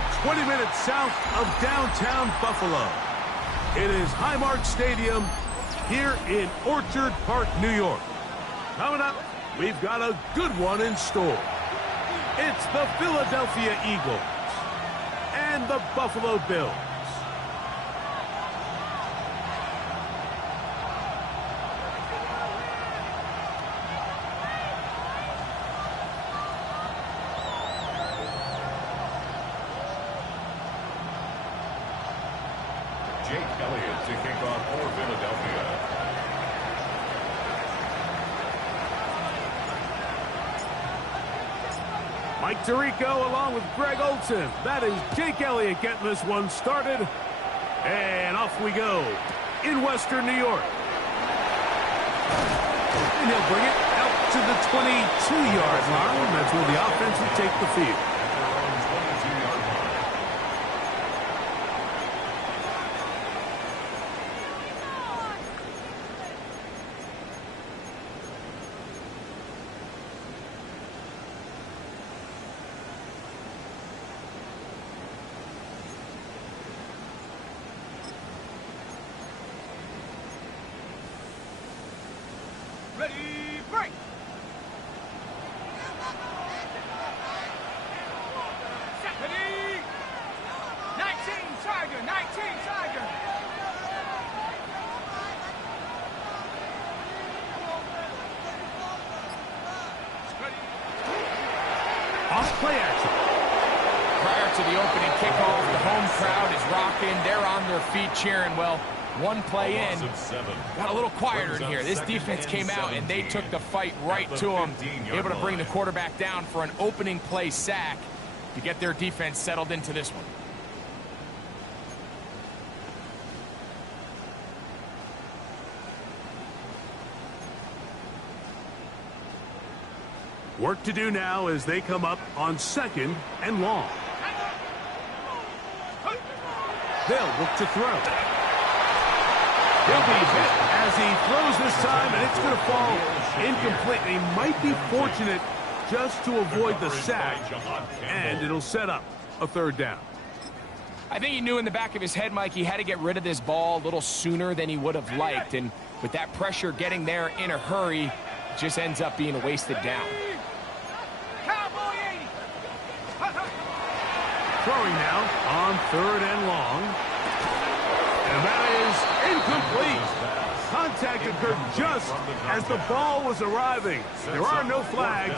about 20 minutes south of downtown Buffalo. It is Highmark Stadium here in Orchard Park, New York. Coming up, we've got a good one in store. It's the Philadelphia Eagles and the Buffalo Bills. Elliott to kick off for Philadelphia. Mike Tirico along with Greg Olson. That is Jake Elliott getting this one started. And off we go in Western New York. And he'll bring it out to the 22-yard line. That's where the offense will take the field. Ready, break! Ready! 19, Tiger! 19, Tiger! Off play action. Prior to the opening kickoff, the home crowd is rocking. They're on their feet cheering. Well, one play in, got a little quieter in here. This defense came out and they took the fight right to them, able to bring the quarterback down for an opening play sack to get their defense settled into this one. Work to do now as they come up on 2nd and long. They'll look to throw. He'll be hit as he throws this time, and it's going to fall incomplete. He might be fortunate just to avoid the sack, and it'll set up a 3rd down. I think he knew in the back of his head, Mike, he had to get rid of this ball a little sooner than he would have liked, and with that pressure getting there in a hurry, it just ends up being a wasted down. Throwing now on 3rd and long. And that is incomplete. Contact occurred just as the ball was arriving. There are no flags.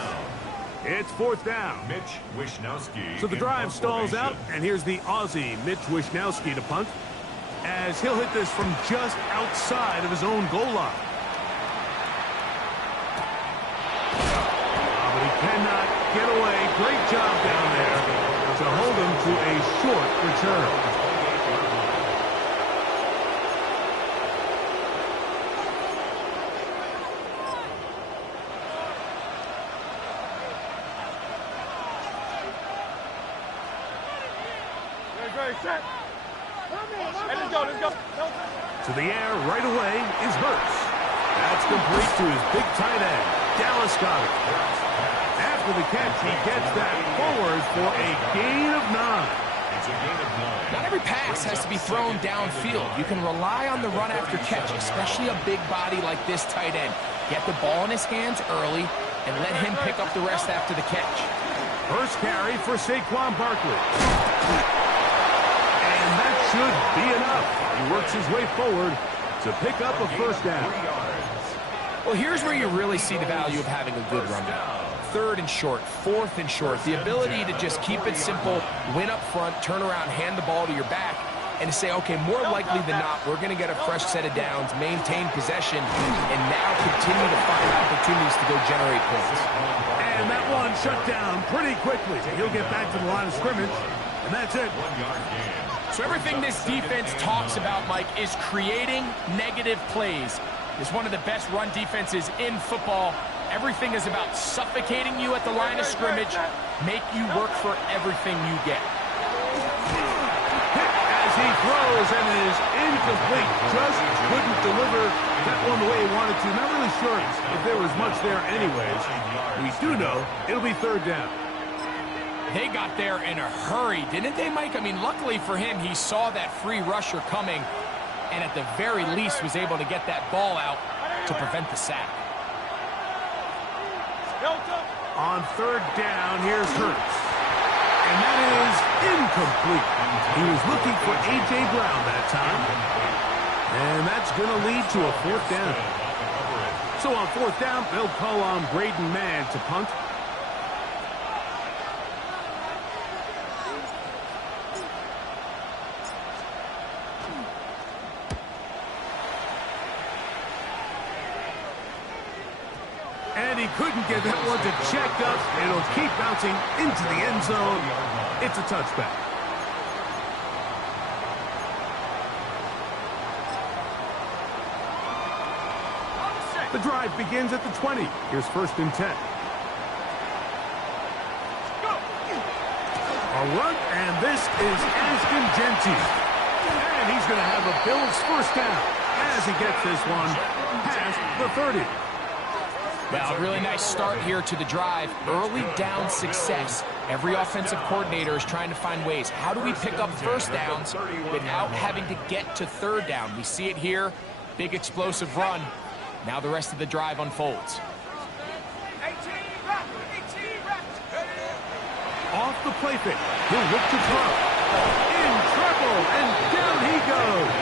It's 4th down. Mitch Wishnowsky. So the drive stalls out, and here's the Aussie, Mitch Wishnowsky, to punt, as he'll hit this from just outside of his own goal line. But he cannot get away. Great job down there to hold him to a short return. To the air right away is Hurts. That's complete to his big tight end, Dallas Goedert. After the catch, he gets that forward for a gain of 9. It's a gain of 9. Not every pass has to be thrown downfield. You can rely on the run after catch, especially a big body like this tight end. Get the ball in his hands early and let him pick up the rest after the catch. First carry for Saquon Barkley. And that should be enough. He works his way forward to pick up a 1st down. Well, here's where you really see the value of having a good run down. 3rd and short, 4th and short. The ability to just keep it simple, win up front, turn around, hand the ball to your back, and to say, okay, more likely than not, we're going to get a fresh set of downs, maintain possession, and now continue to find opportunities to go generate points. And that one shut down pretty quickly. He'll get back to the line of scrimmage, and that's it. 1-yard gain. So everything this defense talks about, Mike, is creating negative plays. It's one of the best run defenses in football. Everything is about suffocating you at the line of scrimmage, make you work for everything you get. Hit as he throws, and it is incomplete. Just couldn't deliver that one the way he wanted to. Not really sure if there was much there anyways. We do know it'll be 3rd down. They got there in a hurry, didn't they, Mike? I mean, luckily for him, he saw that free rusher coming and at the very least was able to get that ball out to prevent the sack. On third down, here's Hurts. And that is incomplete. He was looking for A.J. Brown that time. And that's going to lead to a fourth down. So on fourth down, they'll call on Braden Mann to punt. And he couldn't get that one to check up. It'll keep bouncing into the end zone. It's a touchback. The drive begins at the 20. Here's first and 10. A run, and this is Ashton Genty. And he's going to have a Bills first down as he gets this one past the 30. Well, really nice start here to the drive. Early down success. Every offensive coordinator is trying to find ways. How do we pick up first downs without having to get to third down? We see it here. Big explosive run. Now the rest of the drive unfolds. 18 reps. Off the play fake. He'll look to throw. In trouble, and down he goes.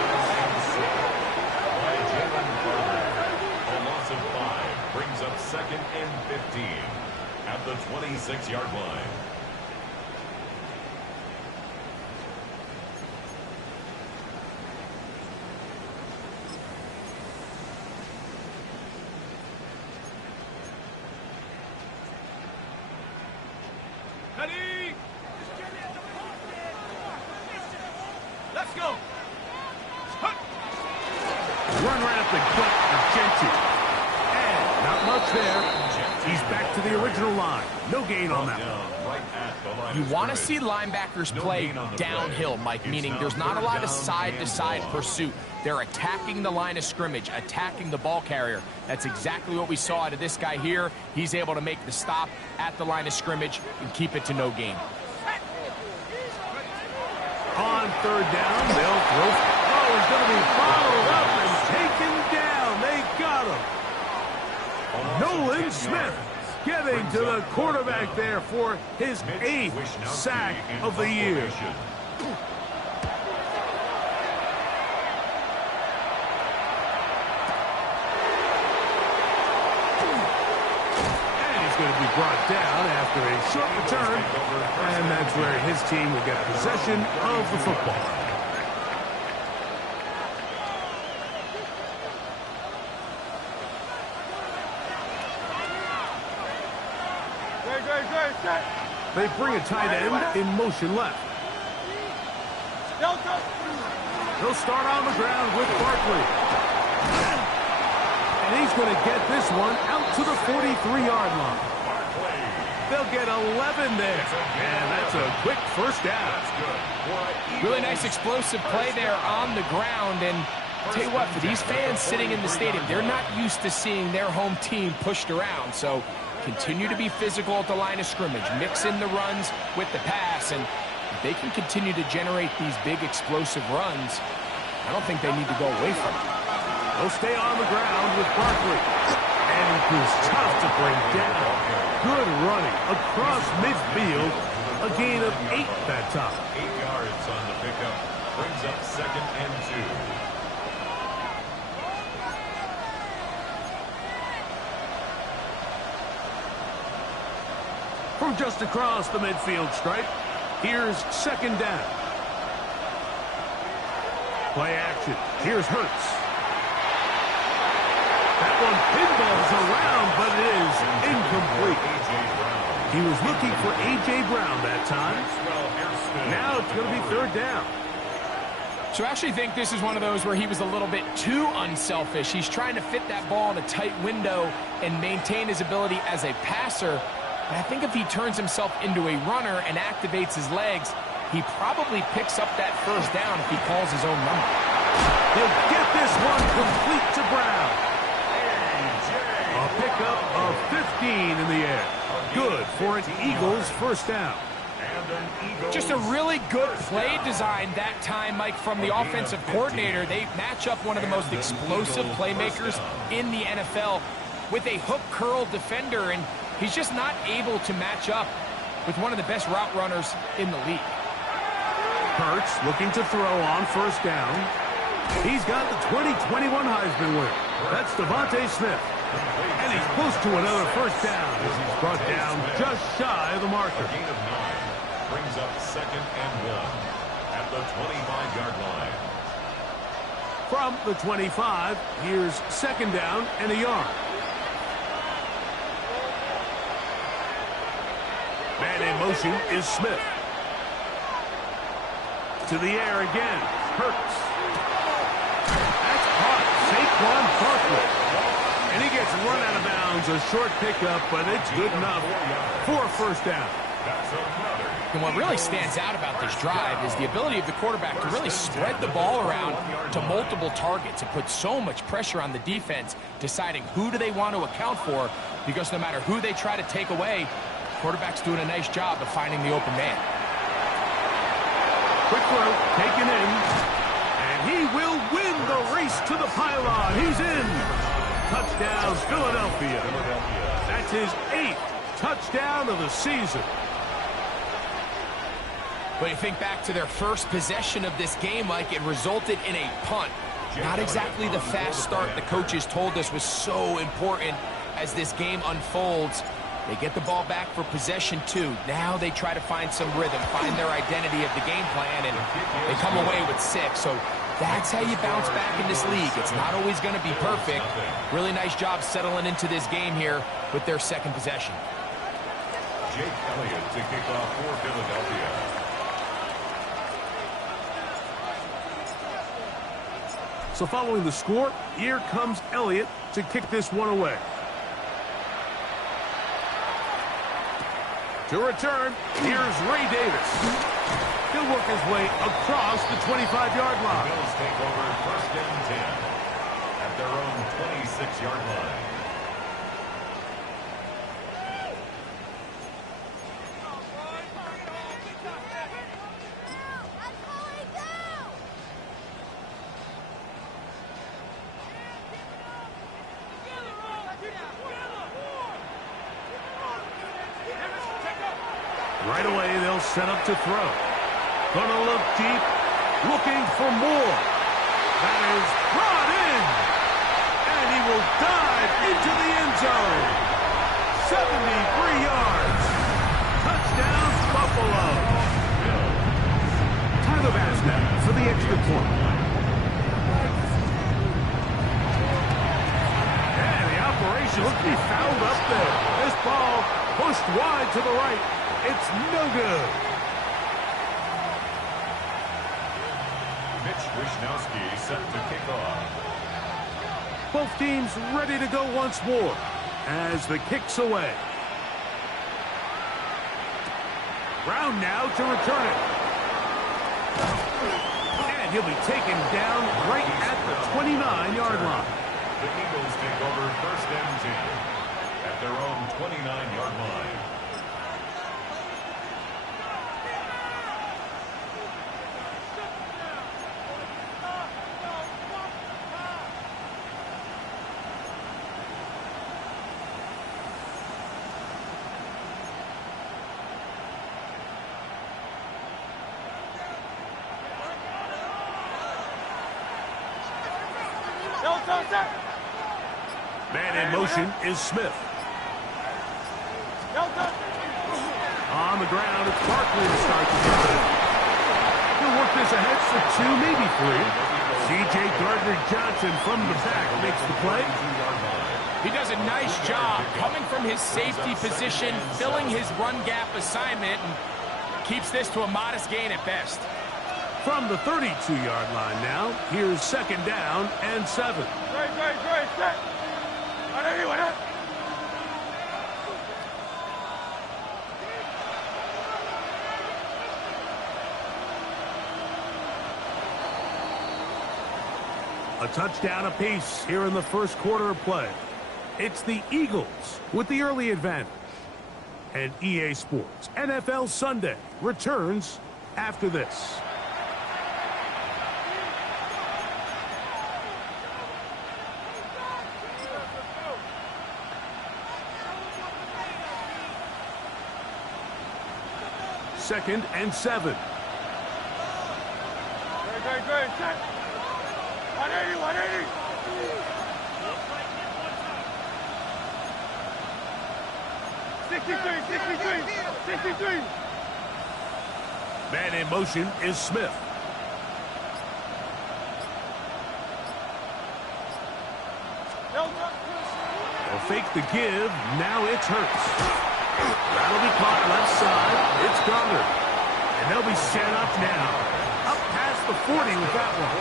A loss of 5 brings up second and 15 at the 26-yard line. Ready? Let's go. Run right up the gut of Genty. And not much there. He's back to the original line. No gain on that one. You want to see linebackers play downhill, Mike, meaning there's not a lot of side-to-side pursuit. They're attacking the line of scrimmage, attacking the ball carrier. That's exactly what we saw out of this guy here. He's able to make the stop at the line of scrimmage and keep it to no gain. On third down, they'll throw. Oh, he's going to be followed up and taken down. They got him. Nolan Smith getting to the quarterback there for his 8th sack of the year. Going to be brought down after a short return, and that's where his team will get possession of the football. They bring a tight end in motion left. He'll start on the ground with Barkley. And he's going to get this one out to the 43-yard line. They'll get 11 there. And that's a quick first down. Really nice explosive play there on the ground. And I'll tell you what, for these fans sitting in the stadium, they're not used to seeing their home team pushed around. So continue to be physical at the line of scrimmage. Mix in the runs with the pass. And if they can continue to generate these big explosive runs, I don't think they need to go away from it. They'll stay on the ground with Barkley. And he's tough to bring down. Good running across midfield. A gain of 8 that time. 8 yards on the pickup. Brings up second and 2. From just across the midfield stripe, here's second down. Play action. Here's Hurts. That one pinballs around, but it is incomplete. He was looking for A.J. Brown that time. Now it's going to be third down. So I actually think this is one of those where he was a little bit too unselfish. He's trying to fit that ball in a tight window and maintain his ability as a passer. And I think if he turns himself into a runner and activates his legs, he probably picks up that first down if he calls his own number. He'll get this one complete to Brown. A pickup of 15 in the air. Good for an Eagles first down. And an Eagles. Just a really good play design that time, Mike, from the offensive coordinator. They match up one of the most explosive playmakers in the NFL with a hook curl defender, and he's just not able to match up with one of the best route runners in the league. Hurts looking to throw on first down. He's got the 2021 Heisman winner. That's Devontae Smith. And he's close to another first down as he's brought down just shy of the marker. A gain of 9 brings up 2nd and 1 at the 25-yard line. From the 25, here's 2nd down and a yard. Man in motion is Smith. To the air again. Hurts. That's caught. Saquon Barkley. And he gets run out of bounds. A short pickup, but it's good enough for a first down. And what really stands out about this drive is the ability of the quarterback to really spread the ball around to multiple targets. It puts so much pressure on the defense, deciding who do they want to account for, because no matter who they try to take away, the quarterback's doing a nice job of finding the open man. Quick throw, taken in, and he will win the race to the pylon. He's in. Touchdown, Philadelphia. That's his 8th touchdown of the season. When you think back to their first possession of this game, Mike, it resulted in a punt. Not exactly the fast start the coaches told us was so important as this game unfolds. They get the ball back for possession 2. Now they try to find some rhythm, find their identity of the game plan, and they come away with 6. So that's how you bounce back in this league. It's not always going to be perfect. Really nice job settling into this game here with their 2nd possession. Jake Elliott to kick off for Philadelphia. So following the score, here comes Elliott to kick this one away. To return, here's Ray Davis. He'll work his way across the 25-yard line. Bills take over 1st and 10 at their own 26-yard line. Right away, they'll set up to throw. Gonna look deep, looking for more. That is brought in. And he will dive into the end zone. 73 yards. Touchdown, Buffalo. Tyler Vasquez for the extra point. And the operation looks to be fouled up there. This ball pushed wide to the right. It's no good. Mitch Wishnowsky set to kick off. Both teams ready to go once more as the kick's away. Brown now to return it. And he'll be taken down right at the 29-yard line. The Eagles take over 1st and 10 at their own 29-yard line. Man in motion is Smith. On the ground, it's Barkley to start the drive. He'll work this ahead for 2, maybe 3. C.J. Gardner-Johnson from the back makes the play. He does a nice job coming from his safety position, filling his run gap assignment, and keeps this to a modest gain at best. From the 32-yard line now, here's 2nd down and 7. A touchdown apiece here in the first quarter of play. It's the Eagles with the early advantage. And EA Sports NFL Sunday returns after this. Second and 7. Great. 180. 63. Man in motion is Smith. They'll fake the give. Now it's Hurts. That'll be caught left side. It's Goddard. And they'll be set up now. Up past the 40 with that one.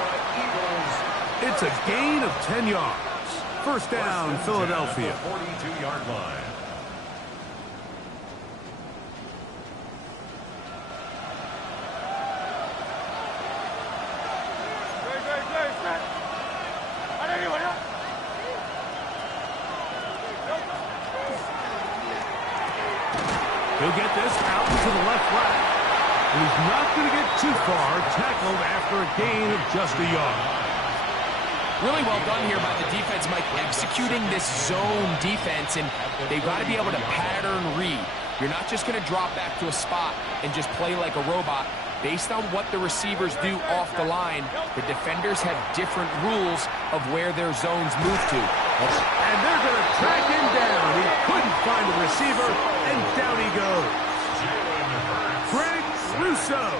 It's a gain of 10 yards. First down, Philadelphia. 42-yard line. He'll get this out into the left flat. He's not going to get too far, tackled after a gain of just a yard. Really well done here by the defense, Mike, executing this zone defense, and they've got to be able to pattern read. You're not just going to drop back to a spot and just play like a robot. Based on what the receivers do off the line, the defenders have different rules of where their zones move to. And they're going to track him down. He couldn't find the receiver, and down he goes. Greg Russo.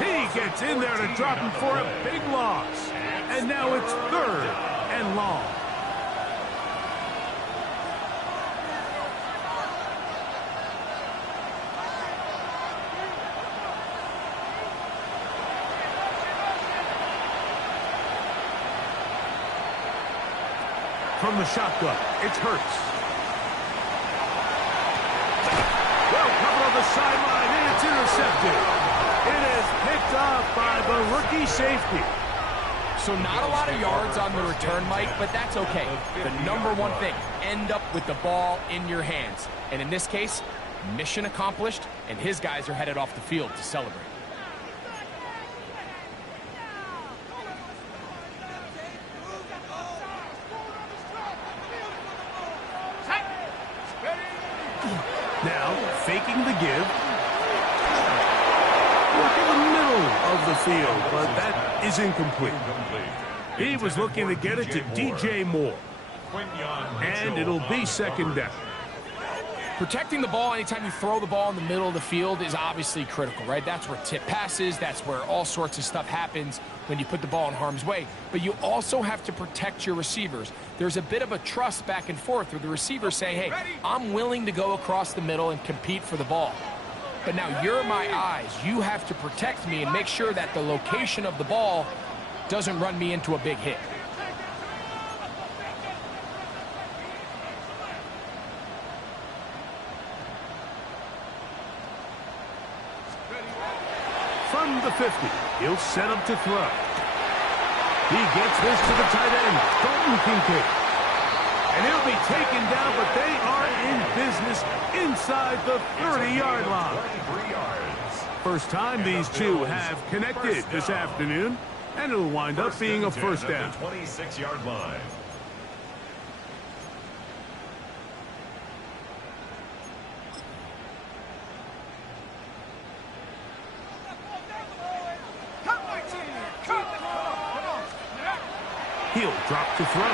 He gets in there to drop him for a big loss. And now it's 3rd and long. From the shotgun, it's Hurts. Well covered on the sideline, and it's intercepted. It is picked off by the rookie safety. So not a lot of yards on the return, Mike, but that's okay. The number one thing, end up with the ball in your hands. And in this case, mission accomplished, and his guys are headed off the field to celebrate. Now, faking the give. Look in the middle of the field, but that is incomplete. He was looking to get it to DJ Moore. And it'll be second down. Protecting the ball anytime you throw the ball in the middle of the field is obviously critical, right? That's where tip passes, that's where all sorts of stuff happens when you put the ball in harm's way. But you also have to protect your receivers. There's a bit of a trust back and forth with the receivers saying, hey, I'm willing to go across the middle and compete for the ball. But now you're my eyes. You have to protect me and make sure that the location of the ball doesn't run me into a big hit. From the 50, he'll set up to throw. He gets this to the tight end, Dalton Kincaid. And he'll be taken down, but they are in business inside the 30-yard line. First time these two have connected this afternoon, and it'll wind up being a first down. 26-yard line. He'll drop to throw.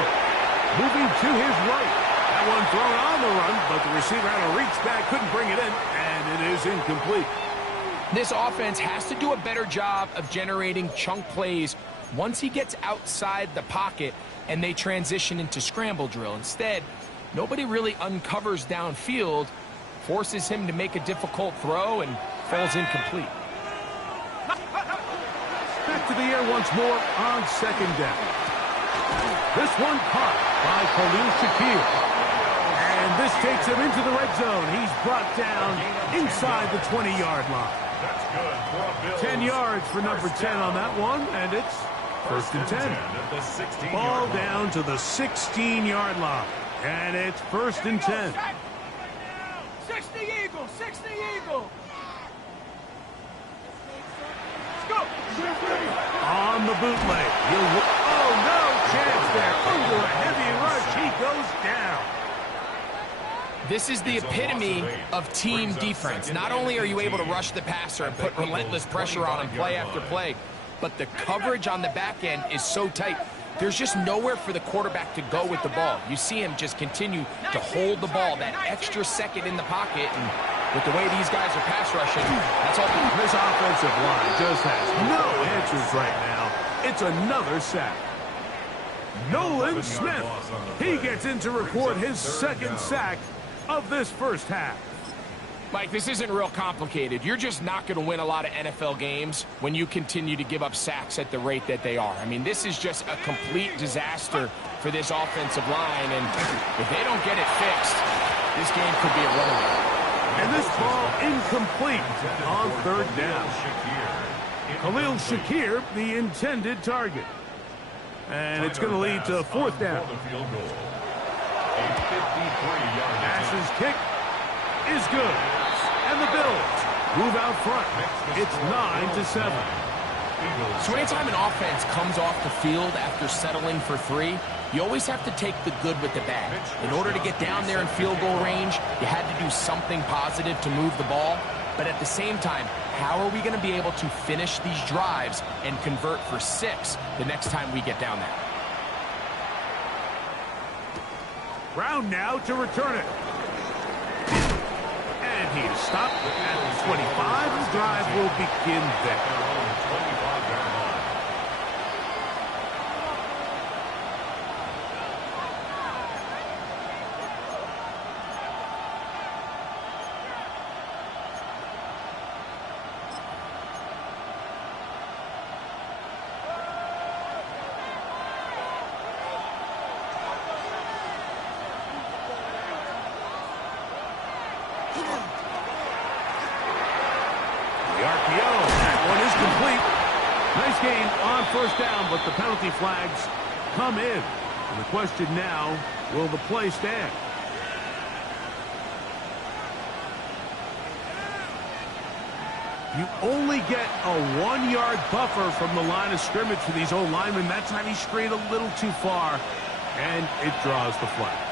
Moving to his right. That one thrown on the run, but the receiver had to reach back, couldn't bring it in, and it is incomplete. This offense has to do a better job of generating chunk plays once he gets outside the pocket and they transition into scramble drill. Instead, nobody really uncovers downfield, forces him to make a difficult throw, and falls incomplete. Back to the air once more on second down. This one caught by Khalil Shakir. And this takes him into the red zone. He's brought down inside the 20-yard line. 10 yards for number 10 on that one, and it's first and 10. Ball down to the 16-yard line, and it's first and 10. 60 Eagles, 60. the bootleg. Oh, no chance there. Under a heavy rush, he goes down. This is the epitome of team defense. Not only are you able to rush the passer and put relentless pressure on him play after play, but the coverage on the back end is so tight. There's just nowhere for the quarterback to go with the ball. You see him just continue to hold the ball that extra second in the pocket, and with the way these guys are pass rushing, that's all. This offensive line just has no answers right now. It's another sack. Nolan Smith, he gets in to record his second sack of this first half. Mike, this isn't real complicated. You're just not going to win a lot of NFL games when you continue to give up sacks at the rate that they are. I mean, this is just a complete disaster for this offensive line, and if they don't get it fixed, this game could be a runaway. And this ball incomplete on third down. Khalil Shakir, the intended target. And it's going to lead to fourth down. Ash's kick is good. And the Bills move out front. It's 9-7. So anytime an offense comes off the field after settling for 3, you always have to take the good with the bad. In order to get down there in field goal range, you had to do something positive to move the ball. But at the same time, how are we going to be able to finish these drives and convert for 6 the next time we get down there? Brown now to return it. And he is stopped at the 25. The drive will begin there. First down, but the penalty flags come in. And the question now, will the play stand? You only get a 1-yard buffer from the line of scrimmage for these old linemen. That time he strayed a little too far, and it draws the flag.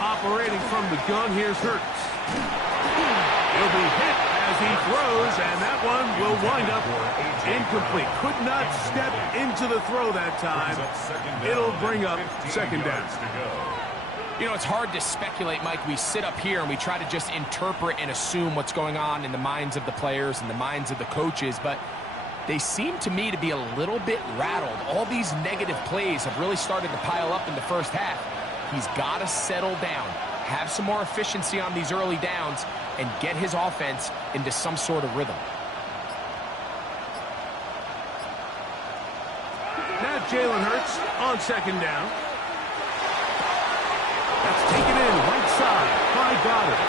Operating from the gun, here's Hurts. He'll be hit as he throws, and that one will wind up incomplete. Could not step into the throw that time. It'll bring up second down. You know, it's hard to speculate, Mike. We sit up here and we try to just interpret and assume what's going on in the minds of the players and the minds of the coaches, but they seem to me to be a little bit rattled. All these negative plays have really started to pile up in the first half. He's got to settle down, have some more efficiency on these early downs, and get his offense into some sort of rhythm. Now Jalen Hurts on second down. That's taken in right side by Goddard.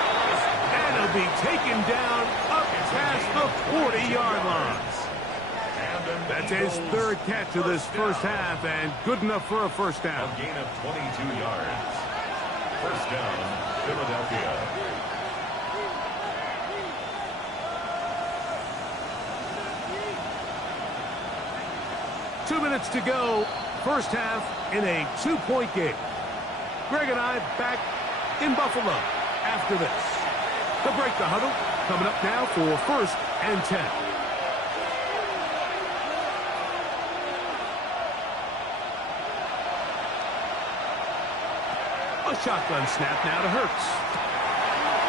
And it'll be taken down up past the 40-yard line. That's his third catch of this first half, and good enough for a first down. A gain of 22 yards. First down, Philadelphia. Two minutes to go, first half in a 2-point game. Greg and I back in Buffalo after this. To break the huddle, coming up now for first and 10. A shotgun snap now to Hurts.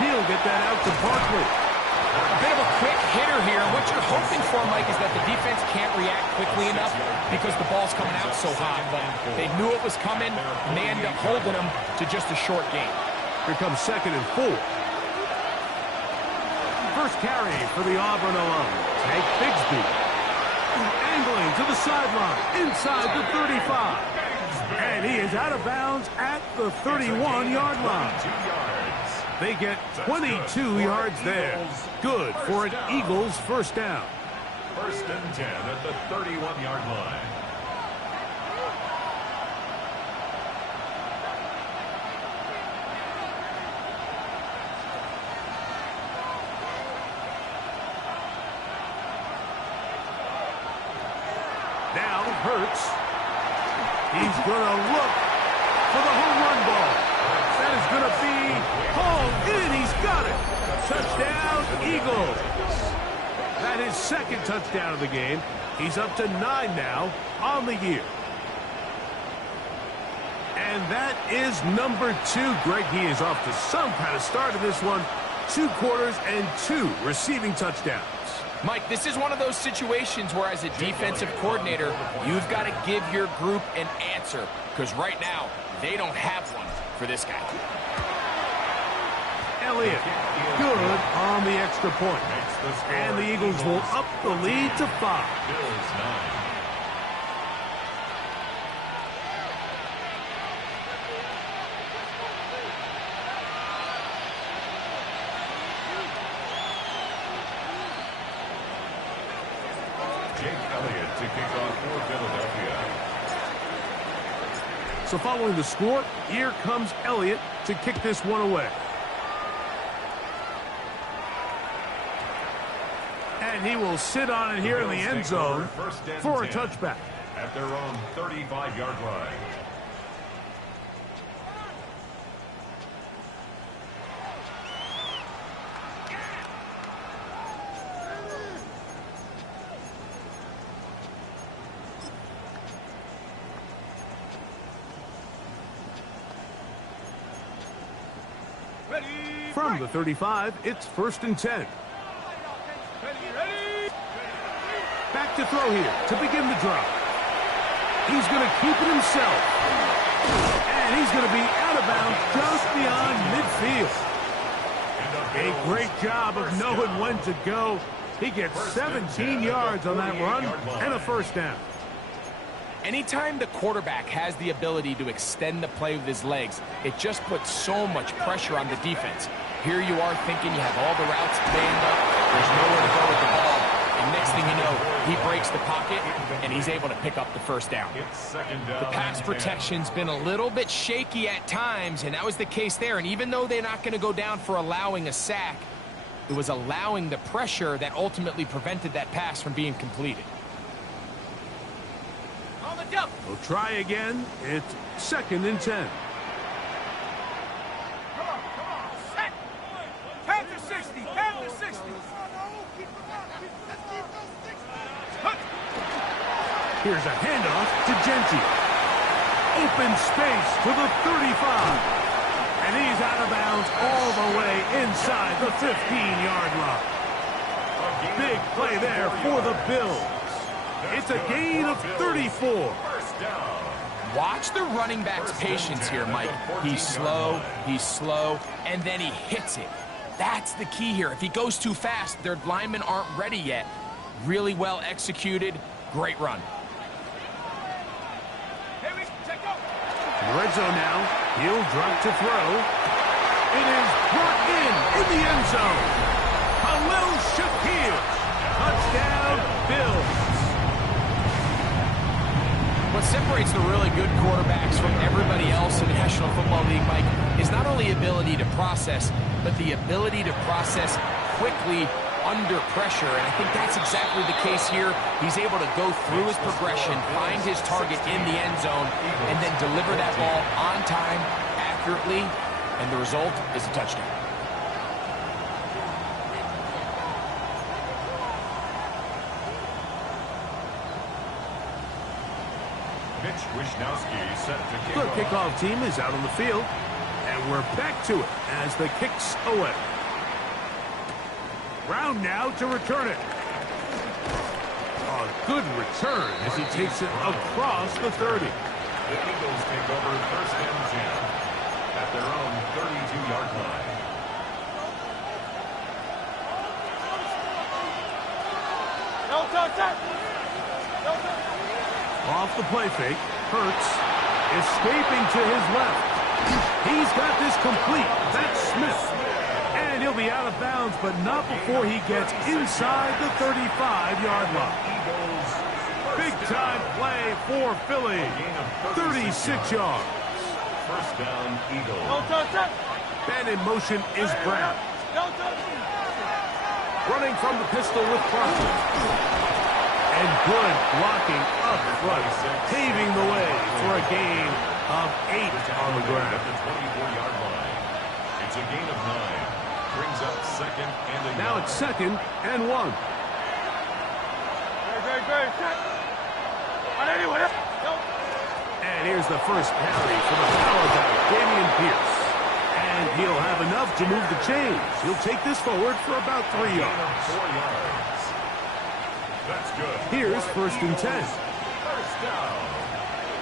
He'll get that out to Barkley. A bit of a quick hitter here. What you're hoping for, Mike, is that the defense can't react quickly enough because the ball's coming out so hot. But they knew it was coming, and they end up holding them to just a short game. Here comes second and 4. First carry for the Auburn alum, Tank Bigsby. Angling to the sideline, inside the 35. And he is out of bounds at the 31-yard line. 22 yards. They get 22 yards there. Good for an Eagles first down. First and 10 at the 31-yard line. Now Hurts. He's going to look for the home run ball. That is going to be hauled in. He's got it. Touchdown, Eagles. That is second touchdown of the game. He's up to 9 now on the year. And that is number 2. Greg, he is off to some kind of start in this one. 2 quarters and 2 receiving touchdowns. Mike, this is one of those situations where as a defensive coordinator, you've got to give your group an answer. Because right now, they don't have one for this guy. Elliott, good on the extra point. And the Eagles will up the lead to 5. Bills 9. To kick off for Philadelphia. So following the score, here comes Elliott to kick this one away. And he will sit on it here in the end zone for a touchback. At their own 35-yard line. From the 35, it's first and 10. Back to throw here to begin the drive. He's going to keep it himself. And he's going to be out of bounds just beyond midfield. A great job of knowing when to go. He gets 17 yards on that run and a first down. Anytime the quarterback has the ability to extend the play with his legs, it just puts so much pressure on the defense. Here you are thinking you have all the routes planned up, there's nowhere to go with the ball, and next thing you know, he breaks the pocket, and he's able to pick up the first down. The pass protection's been a little bit shaky at times, and that was the case there, and even though they're not going to go down for allowing a sack, it was allowing the pressure that ultimately prevented that pass from being completed. We'll try again. It's second and 10. Come on, set. Count to 60, count to 60. Here's a handoff to Genty. Open space to the 35. And he's out of bounds all the way inside the 15-yard line. Big play there for the Bills. It's a gain of 34. Watch the running back's patience here, Mike. He's slow, and then he hits it. That's the key here. If he goes too fast, their linemen aren't ready yet. Really well executed. Great run. Red zone now. He'll drop to throw. It is brought in the end zone. Khalil Shakir. Touchdown, Bills. What separates the really good quarterbacks from everybody else in the National Football League, Mike, is not only ability to process, but the ability to process quickly under pressure. And I think that's exactly the case here. He's able to go through his progression, find his target in the end zone, and then deliver that ball on time, accurately, and the result is a touchdown. The kickoff team is out on the field, and we're back to it as the kick's away. Brown now to return it. A good return as he takes it across the 30. The Eagles take over first and 10 at their own 32-yard line. Off the play fake, Hurts. Escaping to his left. He's got this complete. That's Smith. And he'll be out of bounds, but not before he gets inside the 35-yard line. Big-time play for Philly. 36 yards. First down, Eagles. And in motion is Brown. Running from the pistol with Crawford. And good blocking up front, paving the way for a gain of 8 on the ground. At the 24-yard line. It's a gain of 9. Brings up second and a Now yard. it's 2nd and 1. And here's the first carry for the power back, Dameon Pierce. And he'll have enough to move the chains. He'll take this forward for about 3 Gain of yards. 4 yards. That's good. Here's 1st and 10. First down.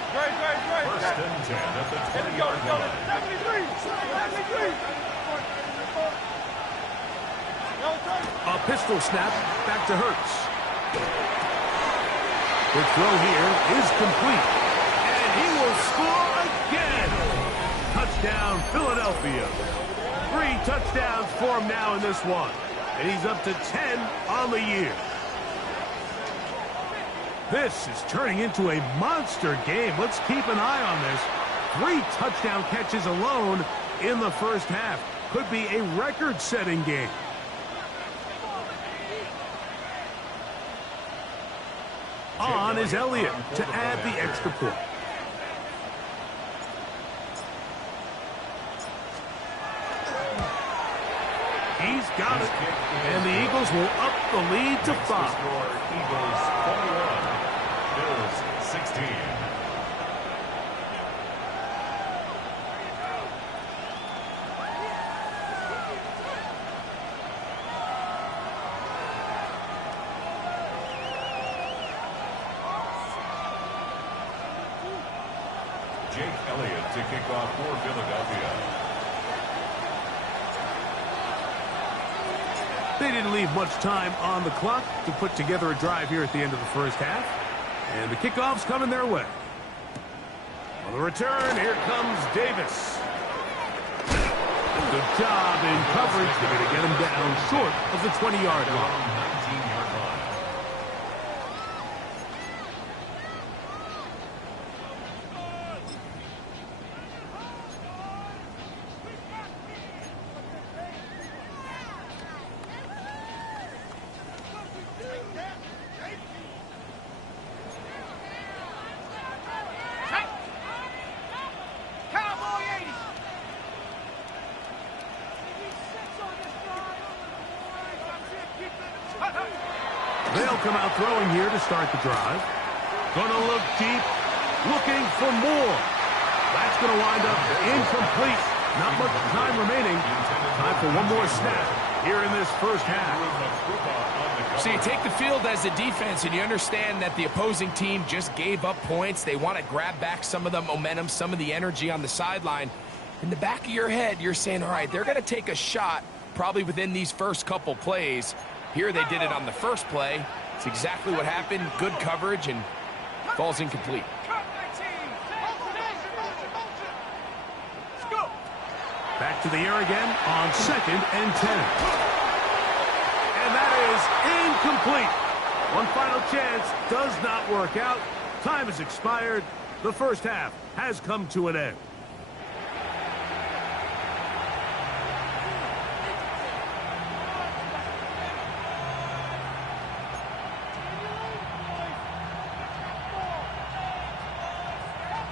First and 10 at the 20-yard line. A pistol snap back to Hurts. The throw here is complete. And he will score again. Touchdown, Philadelphia. 3 touchdowns for him now in this one. And he's up to 10 on the year. This is turning into a monster game. Let's keep an eye on this. 3 touchdown catches alone in the first half. Could be a record-setting game. On is Elliott to add the extra point. He's got it. And the Eagles will up the lead to 5. Eagles 21. Bills 16. Jake Elliott to kick off for Philadelphia. They didn't leave much time on the clock to put together a drive here at the end of the first half. And the kickoff's coming their way. On the return, here comes Davis. Good job in coverage. They're going to get him down short of the 20-yard line. 19-yard line. They'll come out throwing here to start the drive. Gonna look deep, looking for more. That's gonna wind up incomplete. Not much time remaining. Time for one more snap here in this first half. So you take the field as a defense and you understand that the opposing team just gave up points. They want to grab back some of the momentum, some of the energy on the sideline. In the back of your head, you're saying, all right, they're going to take a shot probably within these first couple plays. Here they did it on the first play. It's exactly what happened. Good coverage and falls incomplete. Back to the air again on 2nd and 10. And that is incomplete. One final chance does not work out. Time has expired. The first half has come to an end.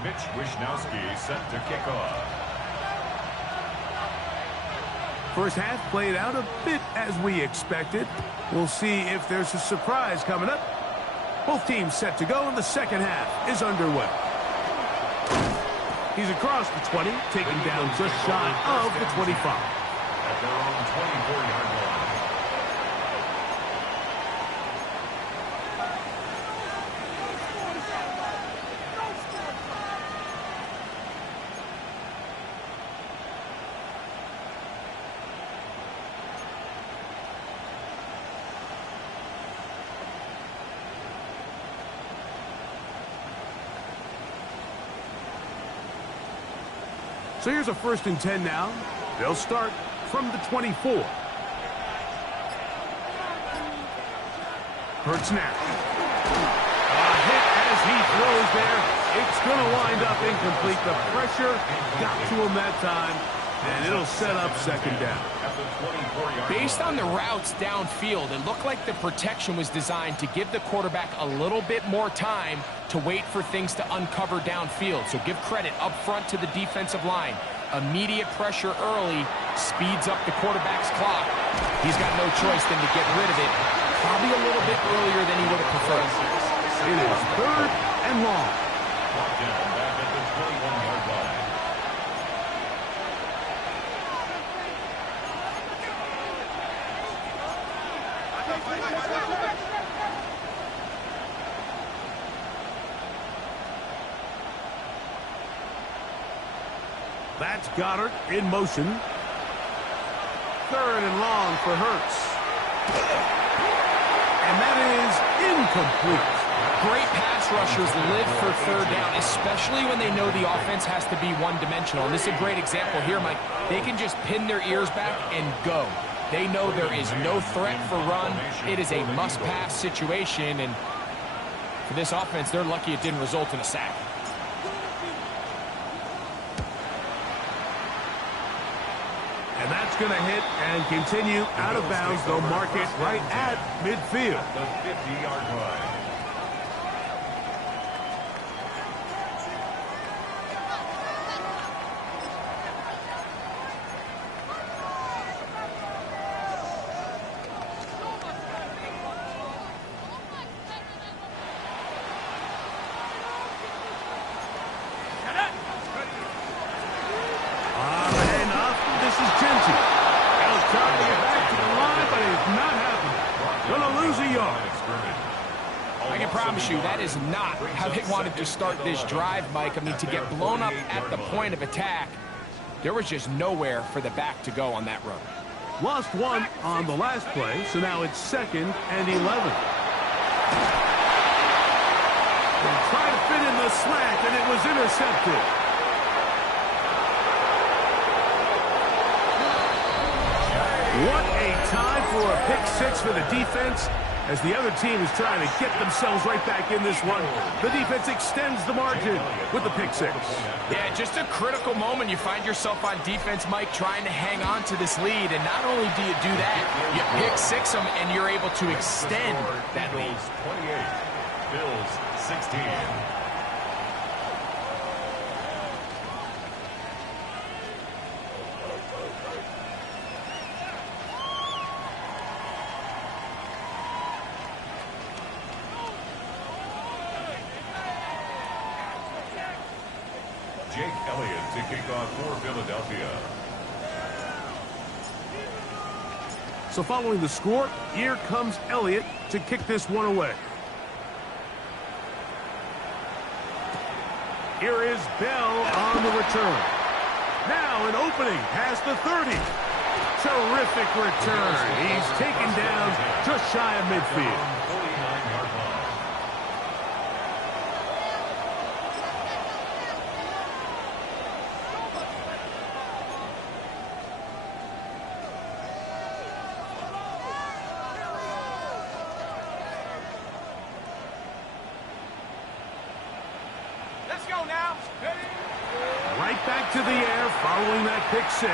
Mitch Wishnowsky set to kick off. First half played out a bit as we expected. We'll see if there's a surprise coming up. Both teams set to go, and the second half is underway. He's across the 20, taken down just shy of the 25. At their own 24-yard line. So here's a 1st and 10 now. They'll start from the 24. Hurts now. Hit as he throws there. It's going to wind up incomplete. The pressure got to him that time, and it'll set up 2nd down. Based on the routes downfield, it looked like the protection was designed to give the quarterback a little bit more time to wait for things to uncover downfield. So give credit up front to the defensive line. Immediate pressure early speeds up the quarterback's clock. He's got no choice than to get rid of it, probably a little bit earlier than he would have preferred. It is 3rd and long. Down back at the 21-yard line. That's Goddard in motion. 3rd and long for Hurts. And that is incomplete. Great pass rushers live for 3rd down, especially when they know the offense has to be one-dimensional. And this is a great example here, Mike. They can just pin their ears back and go. They know there is no threat for run. It is a must-pass situation, and for this offense, they're lucky it didn't result in a sack. And that's going to hit and continue out of bounds. They'll mark it right at midfield. The 50-yard line. I can promise you that is not how they wanted to start this drive, Mike. I mean, to get blown up at the point of attack, there was just nowhere for the back to go on that run. Lost 1 on the last play, so now it's 2nd and 11. They tried to fit in the slant, and it was intercepted. What a time for a pick 6 for the defense, as the other team is trying to get themselves right back in this one. The defense extends the margin with the pick 6. Yeah, just a critical moment. You find yourself on defense, Mike, trying to hang on to this lead. And not only do you do that, you pick 6 them, and you're able to extend that lead. Bills 16. Jake Elliott to kick off for Philadelphia. So following the score, here comes Elliott to kick this one away. Here is Bell on the return. Now an opening past the 30. Terrific return. He's taken down just shy of midfield. 49-yard line. Let's go now. Right back to the air following that pick 6.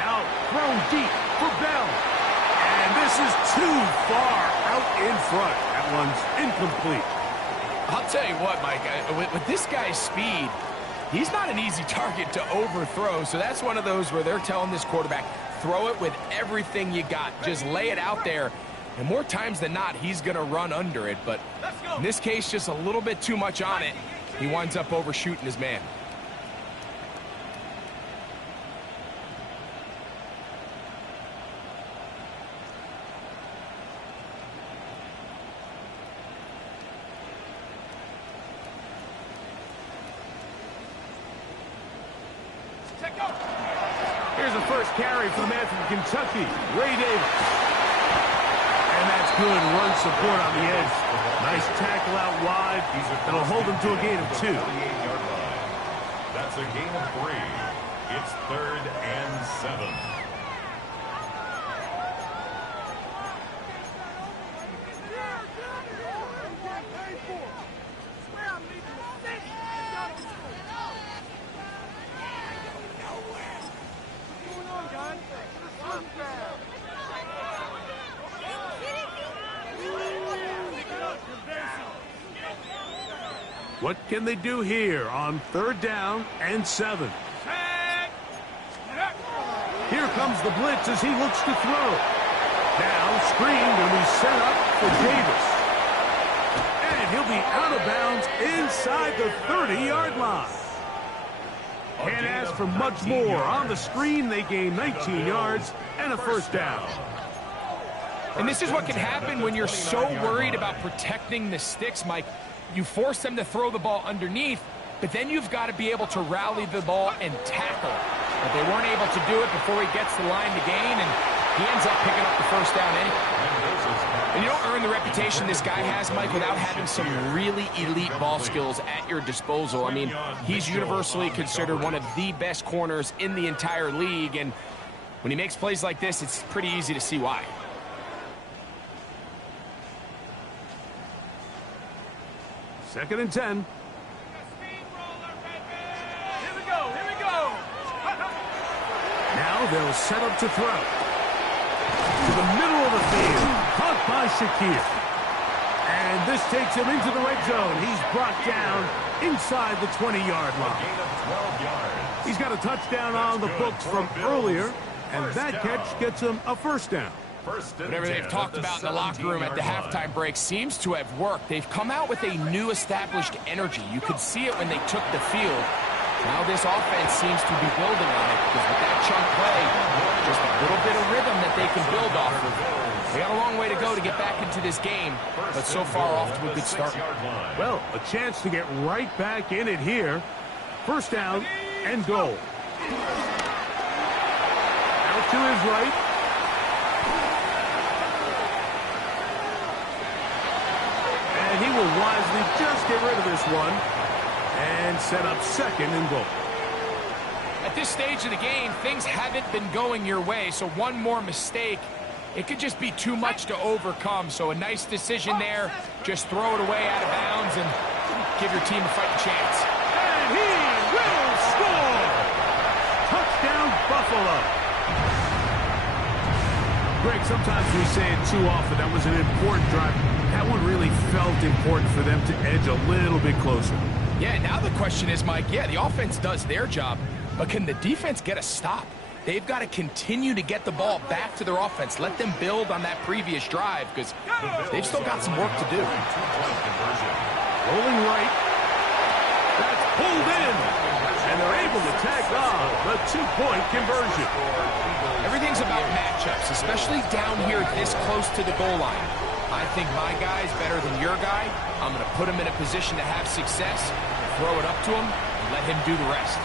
Now thrown deep for Bell. And this is too far out in front. That one's incomplete. I'll tell you what, Mike, with this guy's speed, he's not an easy target to overthrow. So that's one of those where they're telling this quarterback, throw it with everything you got. Just lay it out there. And more times than not, he's going to run under it. But in this case, just a little bit too much on it. He winds up overshooting his man. Here's the first carry for the man from Kentucky, Ray Davis. And that's good run support on the edge. Nice tackle out wide. That'll hold him to a gain of 2. That's a gain of 3. It's 3rd and 7. What can they do here on 3rd down and 7? Here comes the blitz as he looks to throw. Now screened and we set up for Davis. And he'll be out of bounds inside the 30-yard line. Can't ask for much more. On the screen, they gain 19 yards and a 1st down. And this is what can happen when you're so worried about protecting the sticks, Mike. You force them to throw the ball underneath, but then you've got to be able to rally the ball and tackle. But they weren't able to do it before he gets the line to gain, and he ends up picking up the 1st down anyway. And you don't earn the reputation this guy has, Mike, without having some really elite ball skills at your disposal. I mean, he's universally considered one of the best corners in the entire league, and when he makes plays like this, it's pretty easy to see why. Second and 10. Here we go. Now they'll set up to throw. To the middle of the field. Caught by Shakir. And this takes him into the red zone. He's brought down inside the 20-yard line. Gain of 12 yards. He's got a touchdown on the books from earlier, and that catch gets him a 1st down. Whatever they've talked about in the locker room at the halftime break seems to have worked. They've come out with a new established energy. You could see it when they took the field. Now this offense seems to be building on it because with that chunk play, just a little bit of rhythm that they can build off of. They got a long way to go to get back into this game, but so far off to a good start. Well, a chance to get right back in it here. 1st down and goal. Out to his right. And he will wisely just get rid of this one and set up 2nd and goal. At this stage of the game, things haven't been going your way, so one more mistake, it could just be too much to overcome. So a nice decision there. Just throw it away out of bounds and give your team a fighting chance. And he will score! Touchdown, Buffalo. Greg, sometimes we say it too often. That was an important drive. That one really felt important for them to edge a little bit closer. Yeah, now the question is, Mike, yeah, the offense does their job, but can the defense get a stop? They've got to continue to get the ball back to their offense. Let them build on that previous drive because they've still got some work to do. Rolling right. That's pulled in. And they're able to tack on the 2-point conversion. Everything's about matchups, especially down here this close to the goal line. I think my guy's better than your guy. I'm going to put him in a position to have success, throw it up to him, and let him do the rest.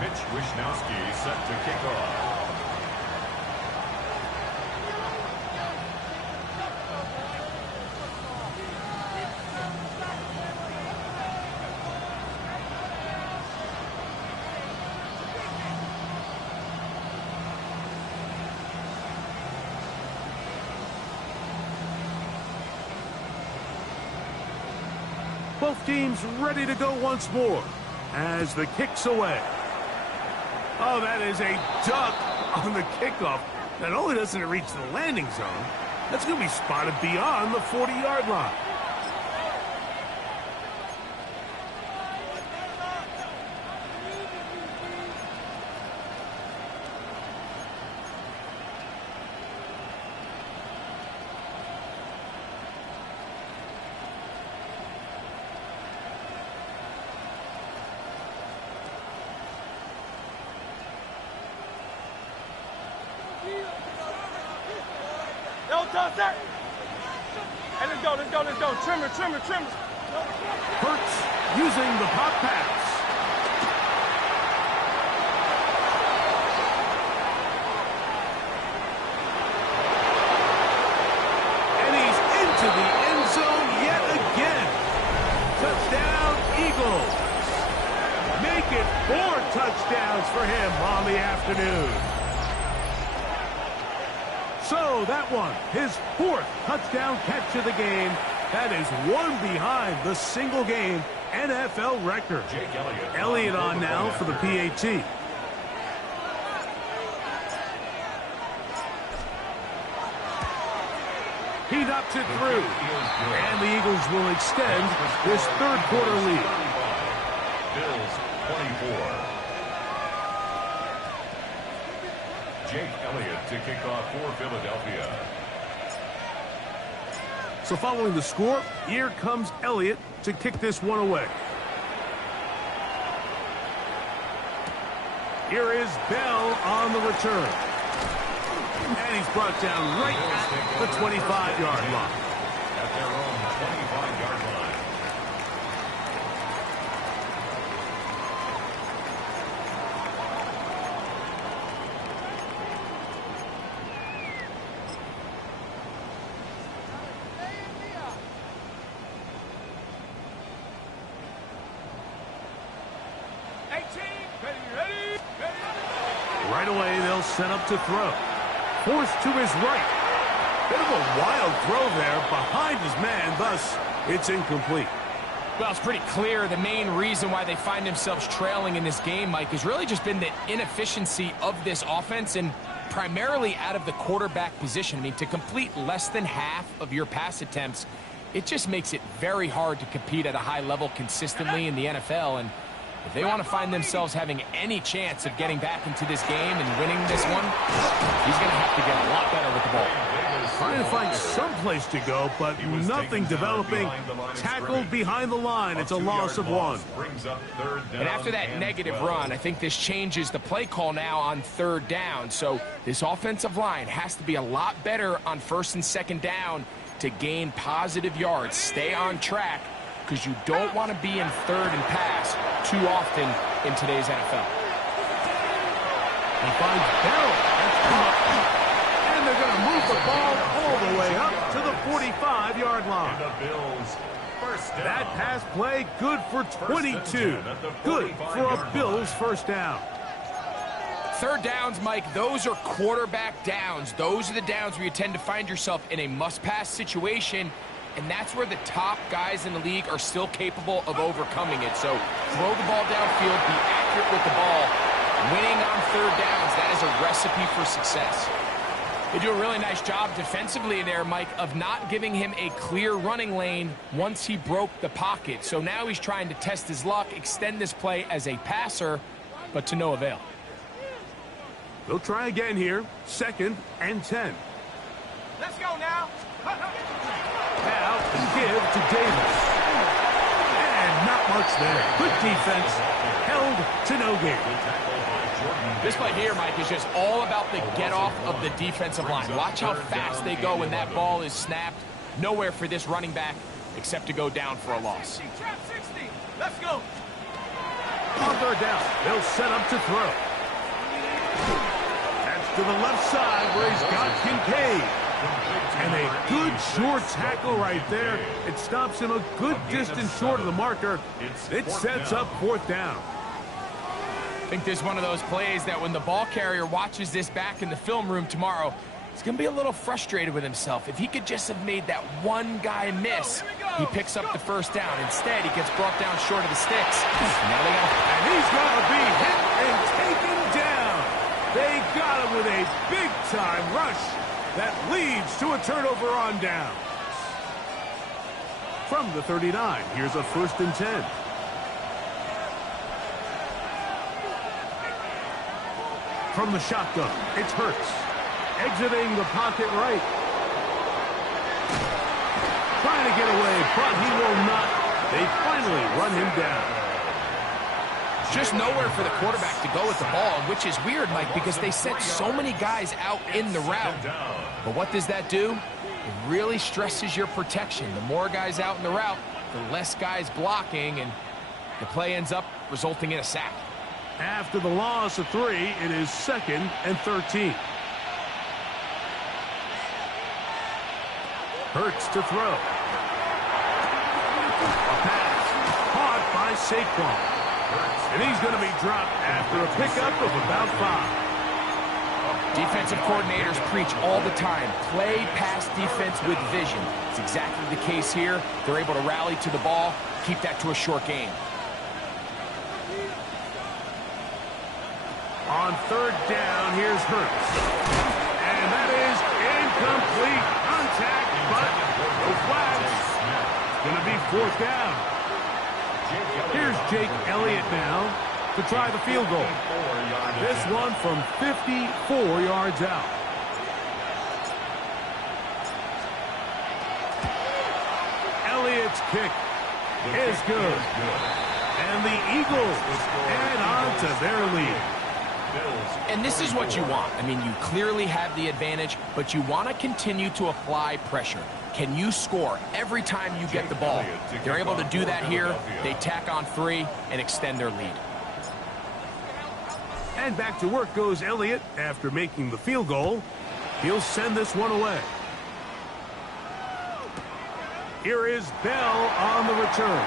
Mitch Wishnowski set to kick off. Both teams ready to go once more as the kick's away. Oh, that is a duck on the kickoff. Not only doesn't it reach the landing zone, that's going to be spotted beyond the 40-yard line. let's go. Trimmer. Hurts using the pop pass. And he's into the end zone yet again. Touchdown, Eagles. Make it 4 touchdowns for him on the afternoon. So that one, his 4th touchdown catch of the game. That is one behind the single-game NFL record. Elliott on now for the PAT. He knocks it through. And the Eagles will extend this third-quarter lead. Bills 24. Jake Elliott to kick off for Philadelphia. So following the score, here comes Elliott to kick this one away. Here is Bell on the return. And he's brought down right at the 25-yard line. At their own 25-yard line. Right away, they'll set up to throw. Forced to his right. Bit of a wild throw there behind his man, thus it's incomplete. Well, it's pretty clear the main reason why they find themselves trailing in this game, Mike, has really just been the inefficiency of this offense and primarily out of the quarterback position. I mean, to complete less than half of your pass attempts, it just makes it very hard to compete at a high level consistently in the NFL. And if they want to find themselves having any chance of getting back into this game and winning this one, he's going to have to get a lot better with the ball. Trying to find some place to go, but nothing developing. Tackled behind the line. It's a loss of 1. And after that negative run, I think this changes the play call now on 3rd down. So this offensive line has to be a lot better on 1st and 2nd down to gain positive yards. Stay on track, because you don't want to be in 3rd and pass too often in today's NFL. He finds Bell. And they're going to move the ball all the way up to the 45-yard line. The Bills first down. That pass play good for 22. Good for a Bills first down. 3rd downs, Mike, those are quarterback downs. Those are the downs where you tend to find yourself in a must-pass situation. And that's where the top guys in the league are still capable of overcoming it. So throw the ball downfield, be accurate with the ball. Winning on 3rd downs, that is a recipe for success. They do a really nice job defensively there, Mike, of not giving him a clear running lane once he broke the pocket. So now he's trying to test his luck, extend this play as a passer, but to no avail. They'll try again here. 2nd and 10. Let's go now. Now, give to Davis. And not much there. Good defense. Held to no gain. This play here, Mike, is just all about the get-off of the defensive line. Watch how fast they go when that ball is snapped. Nowhere for this running back except to go down for a loss. Trap 60. Let's go. On 3rd down, they'll set up to throw. That's to the left side where he's got Kincaid. And a good short tackle right there. It stops him a good distance short of the marker. It sets up 4th down. I think this is one of those plays that when the ball carrier watches this back in the film room tomorrow, he's going to be a little frustrated with himself. If he could just have made that one guy miss, he picks up the 1st down. Instead, he gets brought down short of the sticks. Now they got, and he's going to be hit and taken down. They got him with a big-time rush that leads to a turnover on down. From the 39, here's a 1st and 10. From the shotgun, it's Hurts. Exiting the pocket right. Trying to get away, but he will not. They finally run him down. Just nowhere for the quarterback to go with the ball, which is weird, Mike, because they sent so many guys out in the route. But what does that do? It really stresses your protection. The more guys out in the route, the less guys blocking, and the play ends up resulting in a sack. After the loss of 3, it is 2nd and 13. Hurts to throw. A pass caught by Saquon. And he's going to be dropped after a pickup of about 5. Defensive coordinators preach all the time, play pass defense with vision. It's exactly the case here. They're able to rally to the ball, keep that to a short game. On 3rd down, here's Hurts. And that is incomplete. Contact, but no flags. It's going to be 4th down. Here's Jake Elliott now to try the field goal. This one from 54 yards out. Elliott's kick is good. And the Eagles add on to their lead. And this is what you want. I mean, you clearly have the advantage, but you want to continue to apply pressure. Can you score every time you get the ball? They're able to do that here. They tack on 3 and extend their lead. And back to work goes Elliott after making the field goal. He'll send this one away. Here is Bell on the return.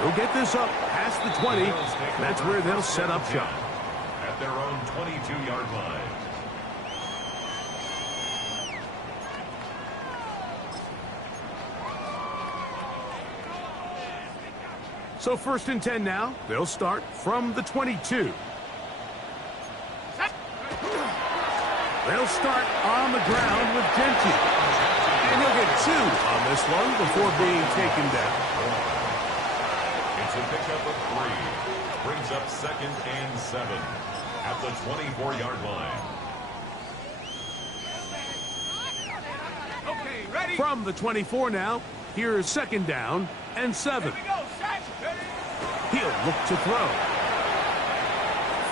He'll get this up past the 20. That's where they'll set up shop. At their own 22-yard line. So 1st and 10 now. They'll start from the 22. They'll start on the ground with Genty. And he'll get 2 on this one before being taken down. It's a pickup of 3. Brings up 2nd and 7 at the 24-yard line. Okay, ready? From the 24 now, here's 2nd down and 7. Here we go, set. He'll look to throw.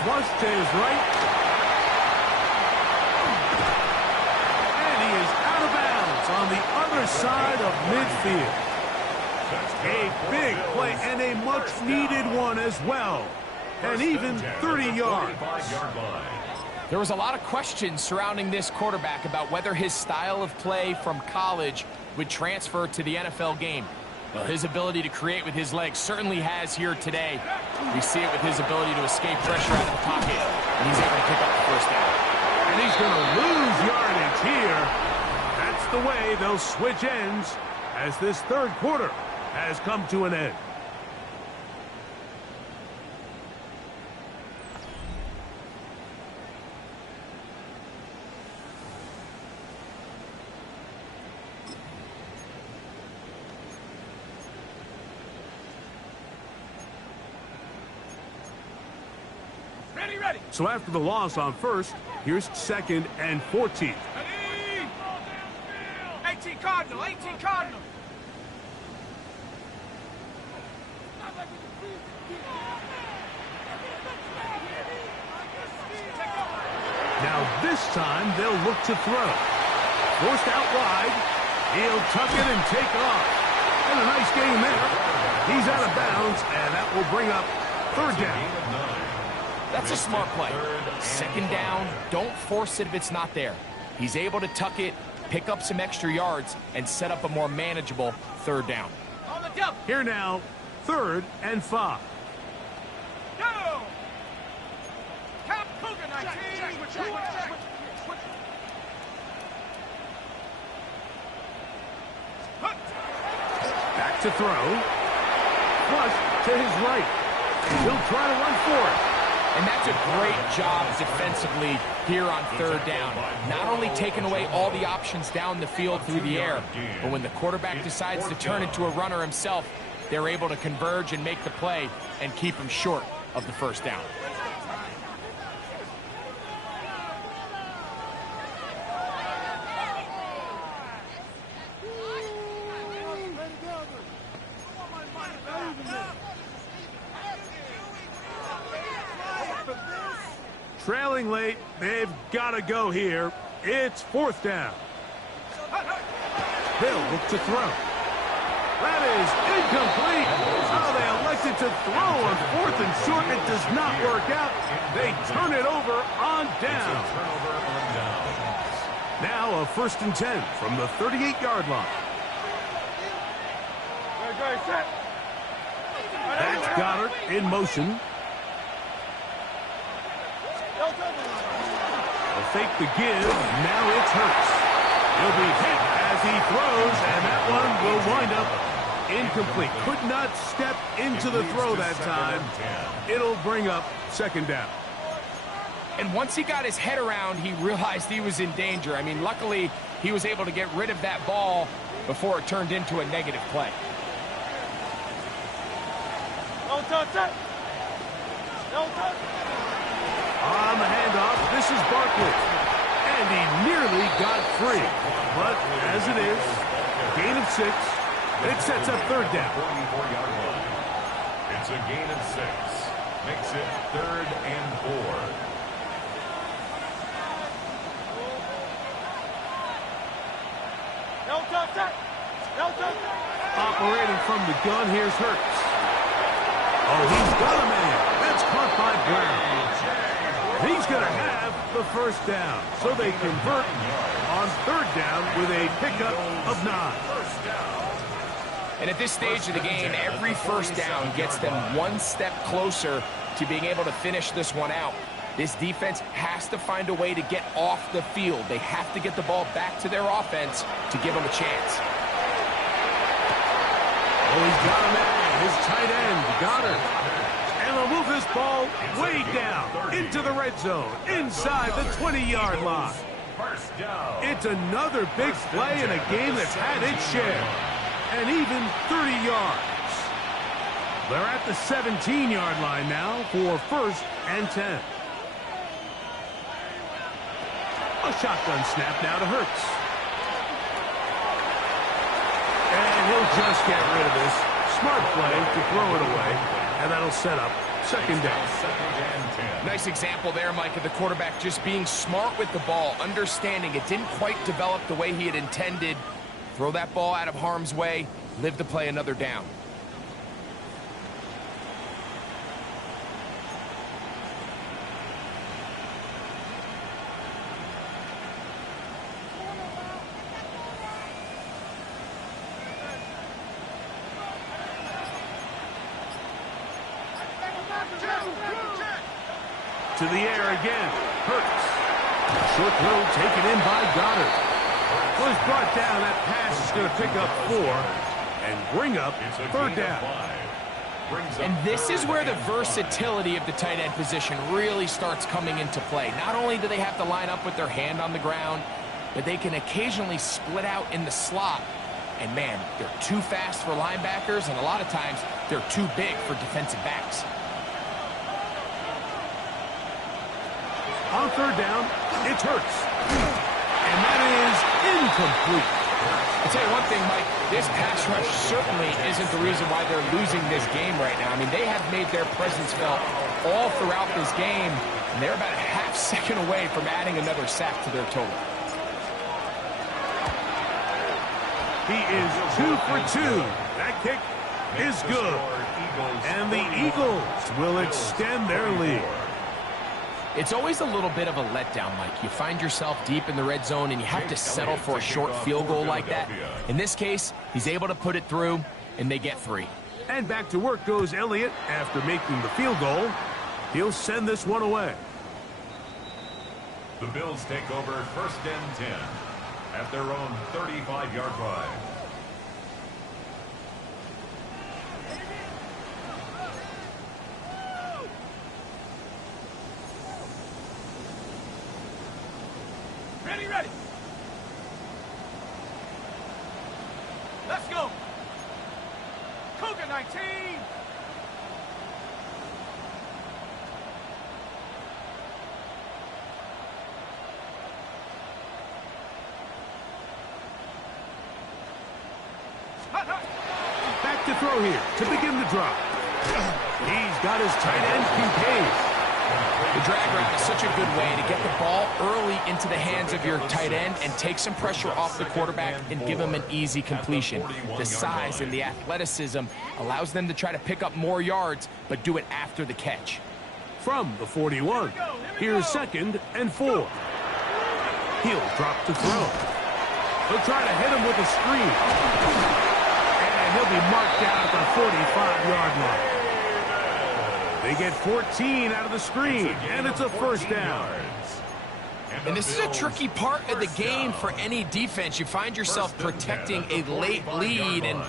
Flush to his right. And he is out of bounds on the other side of midfield. A big play and a much-needed one as well. And even 30 yards. There was a lot of questions surrounding this quarterback about whether his style of play from college would transfer to the NFL game. Well, his ability to create with his legs certainly has here today. We see it with his ability to escape pressure out of the pocket, and he's able to pick up the 1st down. And he's going to lose yardage here. That's the way they'll switch ends as this 3rd quarter has come to an end. Ready. So after the loss on 1st, here's 2nd and 14. 18 Cardinal, 18 Cardinal. Now this time they'll look to throw. Forced out wide. He'll tuck it and take off. And a nice game there. He's out of bounds, and that will bring up 3rd down. That's a smart play. 2nd down, don't force it if it's not there. He's able to tuck it, pick up some extra yards, and set up a more manageable 3rd down. On the double. Here now, 3rd and 5. Go! Cap Cougar 19. Back to throw. Flush to his right. He'll try to run for it. And that's a great job defensively here on 3rd down. Not only taking away all the options down the field through the air, but when the quarterback decides to turn into a runner himself, they're able to converge and make the play and keep him short of the 1st down. trailing late. They've got to go here. It's fourth down. They'll look to throw. That is incomplete. Oh, they elected to throw on fourth and short. It does not work out. They turn it over on down. Now a 1st and 10 from the 38-yard line. That's Goddard in motion. They'll fake the give. Now it's Hurts. He'll be hit as he throws, and that one will wind up incomplete. Could not step into the throw that time. It'll bring up 2nd down. And once he got his head around, he realized he was in danger. I mean, luckily, he was able to get rid of that ball before it turned into a negative play. On the handoff, this is Barkley. And he nearly got free. But as it is, gain of 6. It sets up 3rd down. 44-yard line. It's a gain of 6. Makes it 3rd and 4. Operating from the gun, here's Hurts. Oh, he's got a man. That's caught by Brown. He's going to have the 1st down. So they convert on 3rd down with a pickup of 9. And at this stage of the game, every 1st down gets them one step closer to being able to finish this one out. This defense has to find a way to get off the field. They have to get the ball back to their offense to give them a chance. Oh, he's got a man. His tight end, Goddard. And they'll move this ball way down into the red zone, inside the 20-yard line. It's another big play in a game that's had its share. And even 30 yards. They're at the 17-yard line now for 1st and 10. A shotgun snap now to Hurts. And he'll just get rid of this. Smart play to throw it away. And that'll set up 2nd down. Nice example there, Mike, of the quarterback just being smart with the ball, understanding it didn't quite develop the way he had intended. Throw that ball out of harm's way, live to play another down. To the air again. Hurts. Short throw taken in by Goddard. Was brought down. That pass is going to pick up 4 and bring up 3rd down. And this is where the versatility of the tight end position really starts coming into play. Not only do they have to line up with their hand on the ground, but they can occasionally split out in the slot. And man, they're too fast for linebackers, and a lot of times they're too big for defensive backs. On 3rd down, it's Hurts. And that is incomplete. I'll tell you one thing, Mike, this pass rush certainly isn't the reason why they're losing this game right now. I mean, they have made their presence felt all throughout this game, and they're about a half second away from adding another sack to their total. He is 2 for 2. That kick is good. And the Eagles will extend their lead. It's always a little bit of a letdown, Mike. You find yourself deep in the red zone, and you have to settle for a short field goal like that. In this case, he's able to put it through, and they get 3. And back to work goes Elliott after making the field goal. He'll send this one away. The Bills take over 1st and 10 at their own 35-yard line. Ready. Let's go. Cougar 19. Back to throw here to begin the drop. He's got his tight end Kincaid. The drag route is such a good way to get the ball early into the hands of your tight end and take some pressure off the quarterback and give him an easy completion. The size and the athleticism allows them to try to pick up more yards, but do it after the catch. From the 41, here's 2nd and 4. He'll drop to throw. He'll try to hit him with a screen. And he'll be marked down at the 45-yard line. They get 14 out of the screen, and it's a first down. And this is a tricky part of the game for any defense. You find yourself protecting a late lead, and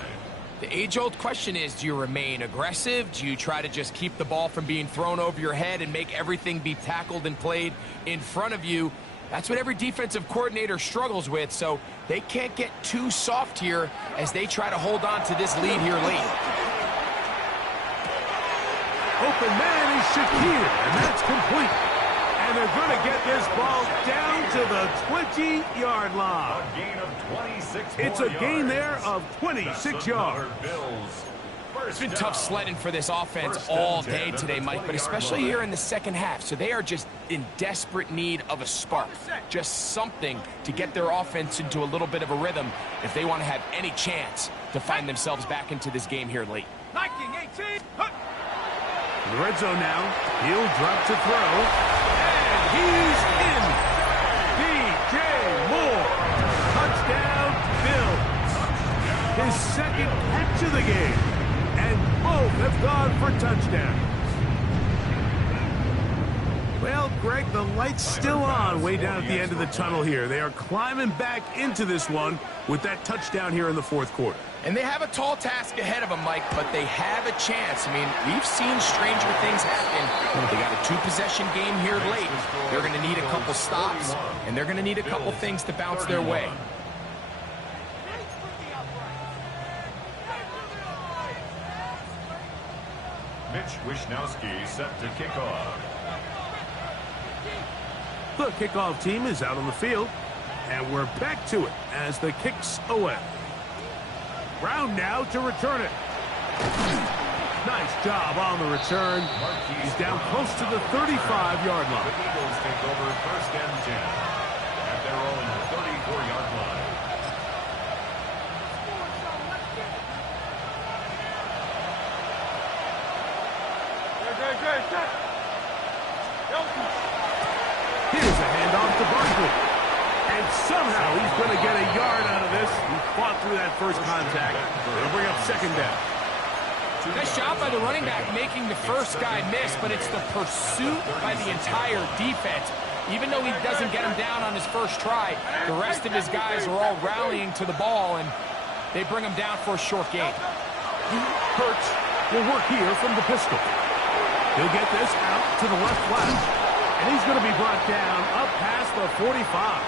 the age-old question is, do you remain aggressive? Do you try to just keep the ball from being thrown over your head and make everything be tackled and played in front of you? That's what every defensive coordinator struggles with, so they can't get too soft here as they try to hold on to this lead here late. Open man is Shakir, and that's complete. And they're going to get this ball down to the 20-yard line. A gain of 26 It's a gain there of 26 yards. It's been tough sledding for this offense all day today, Mike, but especially here in the second half. So they are just in desperate need of a spark, just something to get their offense into a little bit of a rhythm if they want to have any chance to find themselves back into this game here late. 19-18. In the red zone now, he'll drop to throw, and he's in. DJ Moore, touchdown Bills. His second catch of the game, and both have gone for touchdowns. Well, Greg, the light's still on way down at the end of the tunnel here. They are climbing back into this one with that touchdown here in the fourth quarter. And they have a tall task ahead of them, Mike, but they have a chance. I mean, we've seen stranger things happen. They got a two-possession game here late. They're going to need a couple stops, and they're going to need a couple things to bounce their way. Mitch Wishnowsky set to kick off. The kickoff team is out on the field, and we're back to it as the kick's away. Brown now to return it. Nice job on the return. He's down close to the 35-yard line. The Eagles take over 1st and 10 at their own 34-yard line. Here's a handoff to Barkley. And somehow he's going to get a yard out of this. He fought through that first contact. It'll bring up 2nd down. Nice job by the running back making the first guy miss, but it's the pursuit by the entire defense. Even though he doesn't get him down on his first try, the rest of his guys are all rallying to the ball, and they bring him down for a short gain. Hurts will work here from the pistol. He'll get this out to the left flat. And he's going to be brought down up past the 45.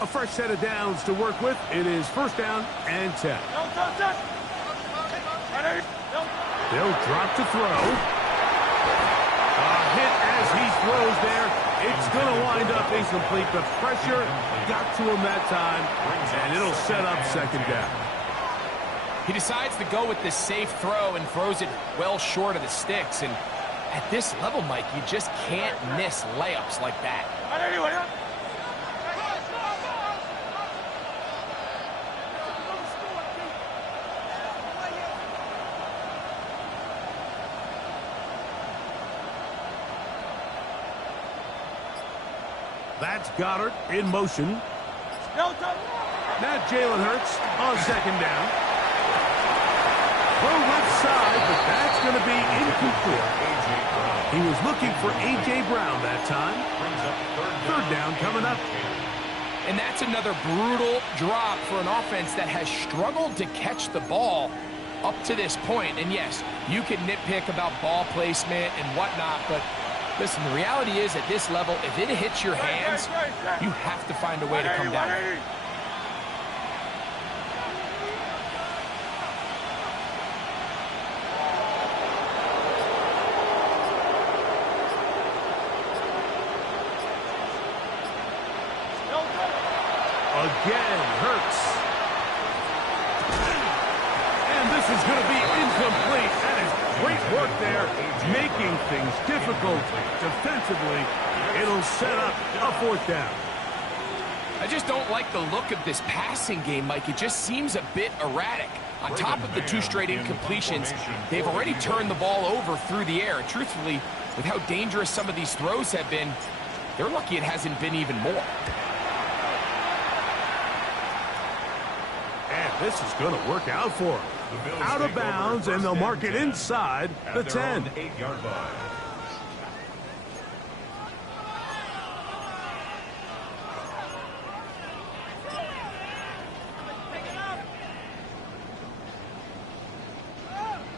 A fresh set of downs to work with. It is 1st down and 10. They'll drop to throw. A hit as he throws there. It's going to wind up incomplete. The pressure got to him that time, and it'll set up 2nd down. He decides to go with this safe throw and throws it well short of the sticks. And at this level, Mike, you just can't miss layups like that. That's Goddard in motion. Now Jalen Hurts on 2nd down. Throw left side, but that's going to be incomplete. He was looking for A.J. Brown that time. 3rd down coming up. And that's another brutal drop for an offense that has struggled to catch the ball up to this point. And yes, you can nitpick about ball placement and whatnot, but listen, the reality is at this level, if it hits your hands, you have to find a way to come down. again. Hurts. And this is going to be incomplete. That is great work there, making things difficult defensively. It'll set up a fourth down. I just don't like the look of this passing game, Mike. It just seems a bit erratic. On top of the 2 straight incompletions, they've already turned the ball over through the air. And truthfully, with how dangerous some of these throws have been, they're lucky it hasn't been even more. And this is going to work out for them. Out of bounds, and they'll mark it inside the 10. 8-yard line.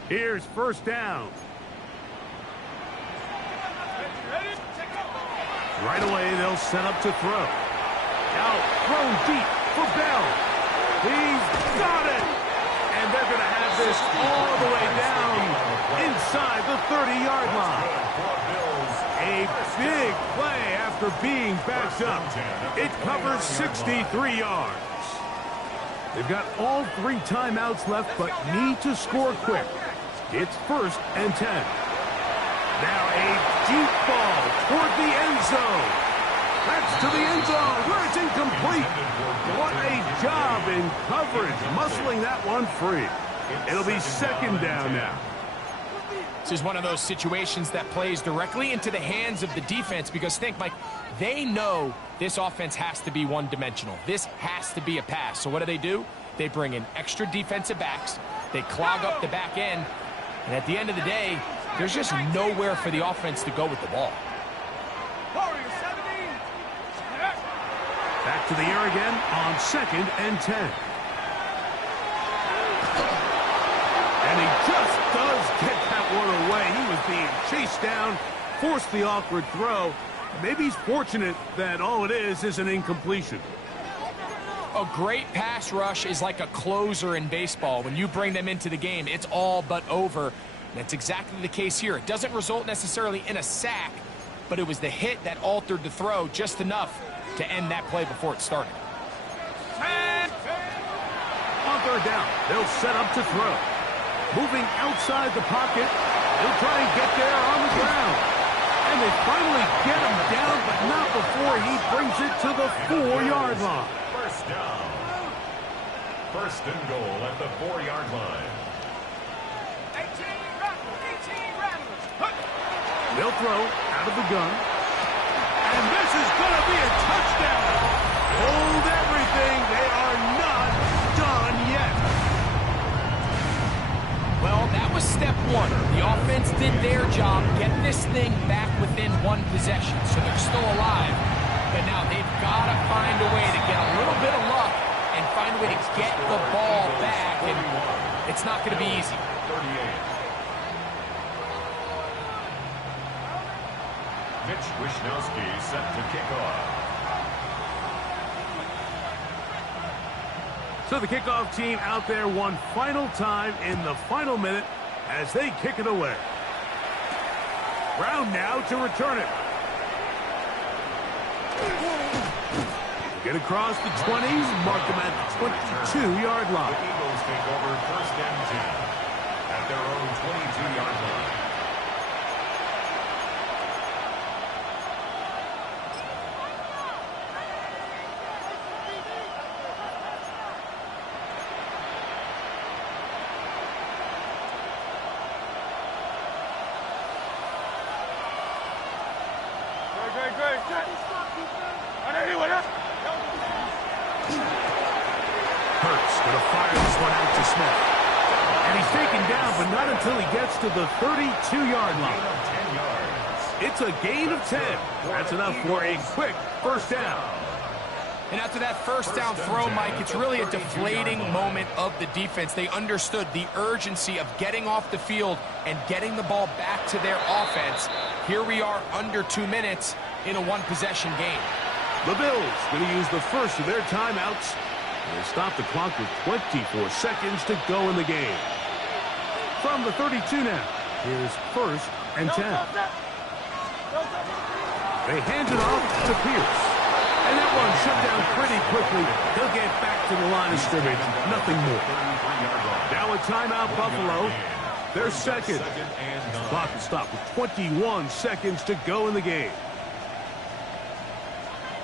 Here's first down. Right away, they'll set up to throw. Now thrown deep for Bell. He's got it. And they're going to have this all the way down inside the 30-yard line. A big play after being backed up. It covers 63 yards. They've got all 3 timeouts left, but need to score quick. It's first and 10. Now a deep ball toward the end zone. That's to the end zone where it's incomplete. What a job in coverage, muscling that one free. It'll be second down now. This is one of those situations that plays directly into the hands of the defense because think, Mike, they know this offense has to be one-dimensional. This has to be a pass. So what do? They bring in extra defensive backs. They clog up the back end. And at the end of the day, there's just nowhere for the offense to go with the ball. Back to the air again on second and 10. And he just does get that one away. He was being chased down, forced the awkward throw. Maybe he's fortunate that all it is an incompletion. A great pass rush is like a closer in baseball. When you bring them into the game, it's all but over. And that's exactly the case here. It doesn't result necessarily in a sack, but it was the hit that altered the throw just enough to end that play before it started. On third down, they'll set up to throw. Moving outside the pocket, he'll try and get there on the ground. And they finally get him down, but not before he brings it to the 4-yard line. First down. First and goal at the 4-yard line. They'll throw out of the gun. And this is going to be a touchdown. Hold everything. They are not done yet. Well, that was step 1. The offense did their job, get this thing back within 1 possession, so they're still alive. But now they've got to find a way to get a little bit of luck and find a way to get the ball back. And it's not going to be easy. 38. Mitch Wishnowsky set to kick off. So the kickoff team out there one final time in the final minute as they kick it away. Brown now to return it. Get across the 20, mark them at the 22-yard line. The Eagles take over first and 10 at their own 22-yard line. Hurts going to fire this one out to Smith. And he's taken down, but not until he gets to the 32-yard line. 10 yards. It's a gain of 10. That's enough for a quick first down. And after that first down throw, Mike, it's really a deflating moment of the defense. They understood the urgency of getting off the field and getting the ball back to their offense. Here we are under 2 minutes in a one-possession game. The Bills going to use the first of their timeouts. They stop the clock with 24 seconds to go in the game. From the 32 now, here's first and 10. They hand it off to Pierce. And that one shut down pretty quickly. He'll get back to the line of scrimmage. Nothing more. Now a timeout, Buffalo. They're second. Clock will stop with 21 seconds to go in the game.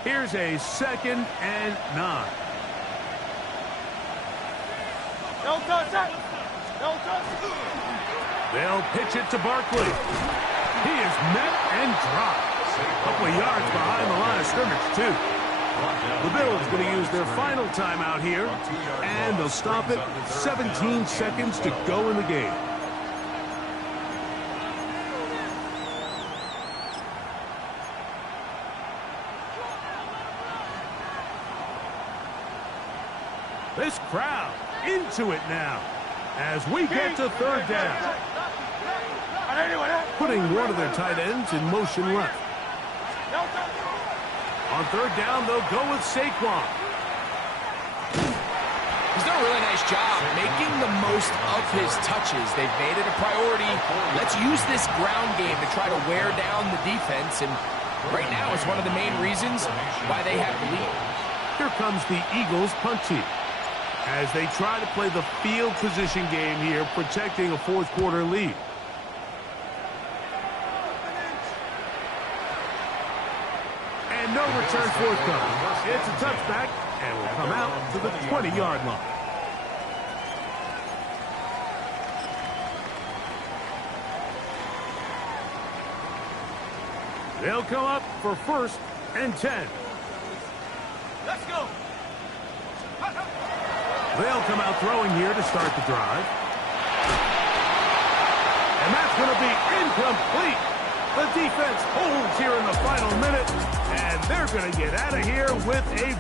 Here's a 2nd and 9. No touch that. No touch. They'll pitch it to Barkley. He is met and dropped. A couple of yards behind the line of scrimmage, too. The Bills going to use their final timeout here, and they'll stop it. 17 seconds to go in the game. This crowd into it now as we get to 3rd down. Putting one of their tight ends in motion left. On 3rd down, they'll go with Saquon. He's done a really nice job making the most of his touches. They've made it a priority. Let's use this ground game to try to wear down the defense, and right now it's one of the main reasons why they have the lead. Here comes the Eagles punt team as they try to play the field position game here, protecting a 4th quarter lead. And no return forthcoming. It's a touchback, and will come out to the 20-yard line. They'll come up for 1st and 10. Let's go. They'll come out throwing here to start the drive. And that's going to be incomplete. The defense holds here in the final minute, and they're going to get out of here with a